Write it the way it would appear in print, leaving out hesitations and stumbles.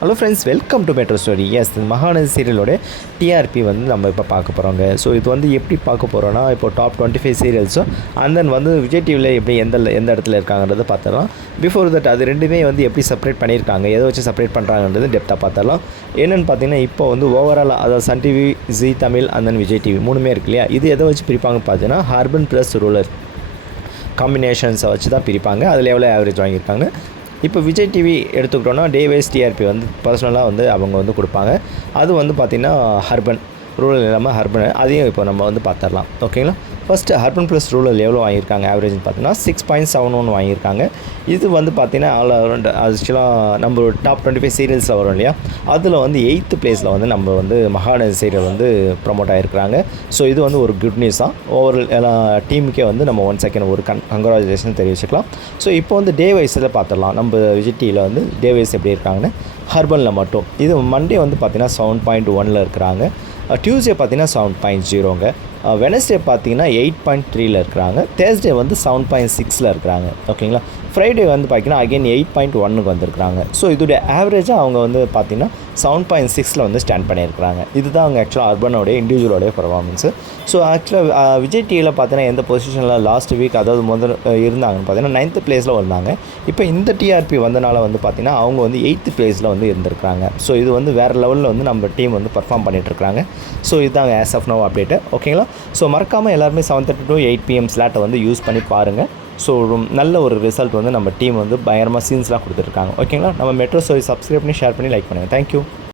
Hello friends, welcome to metro story. Yes, Mahanadi சீரியலோட TRP வந்து நம்ம இப்போ பார்க்க போகிறோங்க. ஸோ இது வந்து எப்படி பார்க்க போகிறோன்னா, இப்போ டாப் 25 சீரியல்ஸும் அண்ட் தென் வந்து விஜய் டிவியில் எப்படி எந்த இடத்துல இருக்காங்கன்றதை பார்த்துடலாம். பிஃபோர் தட் அது ரெண்டுமே வந்து எப்படி செப்பரேட் பண்ணியிருக்காங்க, எதை வச்சு செப்பரேட் பண்ணுறாங்கன்றது டெப்த்தாக பார்த்துடலாம். என்னென்னு பார்த்தீங்கன்னா, இப்போ வந்து ஓவரால் அதாவது Sun TV, Zee Tamil and then Vijay TV மூணுமே இருக்கு இல்லையா, இது எதை வச்சு பிரிப்பாங்கன்னு பார்த்தீங்கன்னா அர்பன் ப்ளஸ் ரூரல் காம்பினேஷன்ஸை வச்சு தான் பிரிப்பாங்க. அதில் எவ்வளோ ஆவரேஜ் வாங்கியிருக்காங்க. இப்போ விஜய் டிவி எடுத்துக்கிட்டோன்னா டே வைஸ் டிஆர்பி வந்து பர்சனலாக வந்து அவங்க வந்து கொடுப்பாங்க. அது வந்து பார்த்திங்கன்னா அர்பன், ரூரல் இல்லாமல் அர்பன், அதையும் இப்போ நம்ம வந்து பார்த்துடலாம். ஓகேங்களா. ஃபஸ்ட்டு அர்பன் ப்ளஸ் ரூரல் எவ்வளோ வாங்கியிருக்காங்க ஆவரேஜ்னு பார்த்தீங்கன்னா 6.71 வாங்கியிருக்காங்க. இது வந்து பார்த்திங்கன்னா ஆல் அரௌண்ட் ஆக்சுவலாக நம்ம டாப் 25 சீரியல்ஸில் வரும் இல்லையா, அதில் வந்து 8th பிளேஸில் வந்து நம்ம வந்து மகாநதி சீரியல் வந்து ப்ரமோட் ஆகிருக்கிறாங்க. ஸோ இது வந்து ஒரு குட் நியூஸ் தான். ஓவரால் எல்லா டீமுக்கே வந்து நம்ம ஒன் செகண்ட் ஒரு கங்க்ராச்சுலேஷன் தெரிவிச்சுக்கலாம். ஸோ இப்போ வந்து டே வைஸில் பார்த்துடலாம். நம்ம விஜய் டிவியில் வந்து டே வைஸ் எப்படி இருக்காங்கன்னு. அர்பனில் மட்டும் இது மண்டே வந்து பார்த்திங்கன்னா 7.1 இருக்கிறாங்க. டியூஸ்டே பார்த்திங்கன்னா 7.0ங்க. வெனஸ்டே பார்த்திங்கன்னா 8.3 இருக்கிறாங்க. தேர்ஸ்டே வந்து 7.6 இருக்கிறாங்க. ஓகேங்களா. ஃப்ரைடே வந்து பார்த்திங்கன்னா அகைன் 8.1க்கு வந்திருக்கிறாங்க. ஸோ இதோடைய ஆவரேஜாக அவங்க வந்து பார்த்திங்கன்னா 7.6 வந்து ஸ்டாண்ட் பண்ணியிருக்கிறாங்க. இதுதான் அவங்க ஆக்சுவலாக அர்பனோடைய இண்டிவிஜுவலோடைய பர்ஃபார்மன்ஸு. ஸோ ஆக்சுவலாக விஜய் டிவியில் பார்த்தீங்கன்னா எந்த பொசிஷனில் லாஸ்ட் வீக் அதாவது இருந்தாங்கன்னு பார்த்தீங்கன்னா 9th பிளேஸில் வந்தாங்க. இப்போ இந்த டிஆர்பி வந்தனால வந்து பார்த்திங்கன்னா அவங்க வந்து 8th பிளேஸில் வந்து இருந்திருக்கிறாங்க. ஸோ இது வந்து வேறு லெவலில் வந்து நம்ம டீம் வந்து பர்ஃபார்ம் பண்ணிகிட்ருக்காங்க. ஸோ இதுதாங்க ஆஸ் ஆஃப் நவ் அப்டேட்டு. ஓகேங்களா. ஸோ மறக்காமல் எல்லாருமே 7:30 to 8 PM ஸ்லாட்டை வந்து யூஸ் பண்ணி பாருங்கள். ஸோ நல்ல ஒரு ரிசல்ட் வந்து நம்ம டீம் வந்து பயங்கரமாக சீன்ஸ்லாம் கொடுத்துருக்காங்க. ஓகேங்களா. நம்ம மெட்ரோ ஸ்டோரி சப்ஸ்கிரைப் பண்ணி ஷேர் பண்ணி லைக் பண்ணுங்கள். தேங்க்யூ.